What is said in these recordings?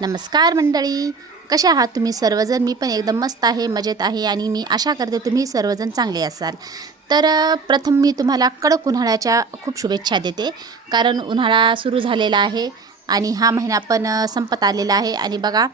नमस्कार मंडळी, कशा आहात तुम्ही सर्वजण? मी पण एकदम मस्त आहे, मजेत आहे आणि मी आशा करते तुम्ही सर्वजण चांगले असाल. तर प्रथम मी तुम्हाला कडक उन्हाळ्याच्या खूप शुभेच्छा देते, कारण उन्हाळा सुरू झालेला आहे आणि हा महिना पण संपत आलेला आहे. आणि बघा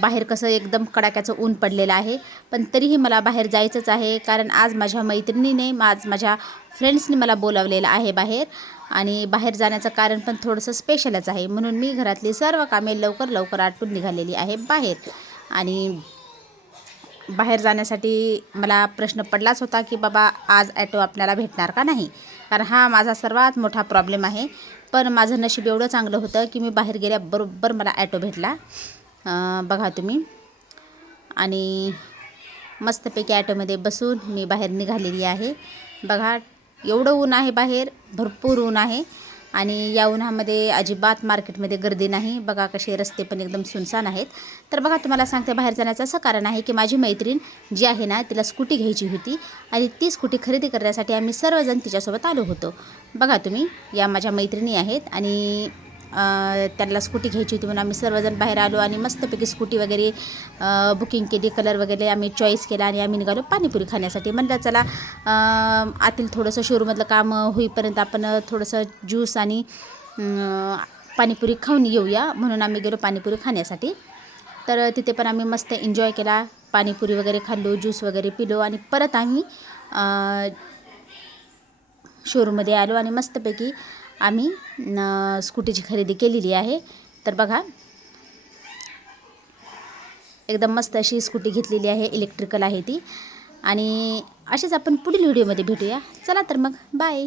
बाहेर कसं एकदम कडाक्याचं ऊन पडलेलं आहे, पण तरीही मला बाहेर जायचंच आहे, कारण आज माझ्या मैत्रिणीने माझ्या फ्रेंड्सने मला बोलावलेलं आहे बाहेर. आणि बाहेर जाण्याचं कारण पण थोडंसं स्पेशलच आहे, म्हणून मी घरातली सर्व कामे लवकर आटपून निघालेली आहे बाहेर. आणि बाहेर जाण्यासाठी मला प्रश्न पडलाच होता की बाबा आज ॲटो आपल्याला भेटणार का नाही, कारण हा माझा सर्वात मोठा प्रॉब्लेम आहे. पण माझं नशीब एवढं चांगलं होतं की मी बाहेर गेल्याबरोबर मला ॲटो भेटला, बघा तुम्ही. आणि मस्तपैकी ॲटोमध्ये बसून मी बाहेर निघालेली आहे. बघा एवढं ऊन आहे बाहेर, भरपूर ऊन आहे आणि या उन्हामध्ये अजिबात मार्केटमध्ये गर्दी नाही. बघा कसे रस्ते पण एकदम सुनसान आहेत. तर बघा तुम्हाला सांगते, बाहेर जाण्याचं असं कारण आहे की माझी मैत्रीण जी आहे ना, तिला स्कूटी घ्यायची होती आणि ती स्कूटी खरेदी करण्यासाठी आम्ही सर्वजण तिच्यासोबत आलो होतो. बघा तुम्ही, या माझ्या मैत्रिणी आहेत आणि त्यांना स्कूटी घ्यायची होती म्हणून आम्ही सर्वजण बाहेर आलो आणि मस्तपैकी स्कूटी वगैरे बुकिंग केली, कलर वगैरे आम्ही चॉईस केला आणि आम्ही निघालो पाणीपुरी खाण्यासाठी. म्हणलं चला आतील थोडंसं शोरूममधलं काम होईपर्यंत आपण थोडंसं ज्यूस आणि पाणीपुरी खाऊन येऊया, म्हणून आम्ही गेलो पाणीपुरी खाण्यासाठी. तर तिथे पण आम्ही मस्त एन्जॉय केला, पाणीपुरी वगैरे खाल्लो, ज्यूस वगैरे पिलो आणि परत आम्ही शोरूममध्ये आलो आणि मस्तपैकी आम्ही स्कूटीची खरेदी केलेली आहे. तर बघा एकदम मस्त अशी स्कूटी घेतलेली आहे, इलेक्ट्रिकल आहे ती. आणि असेच आपण पुढील व्हिडिओमध्ये भेटूया. चला तर मग बाय.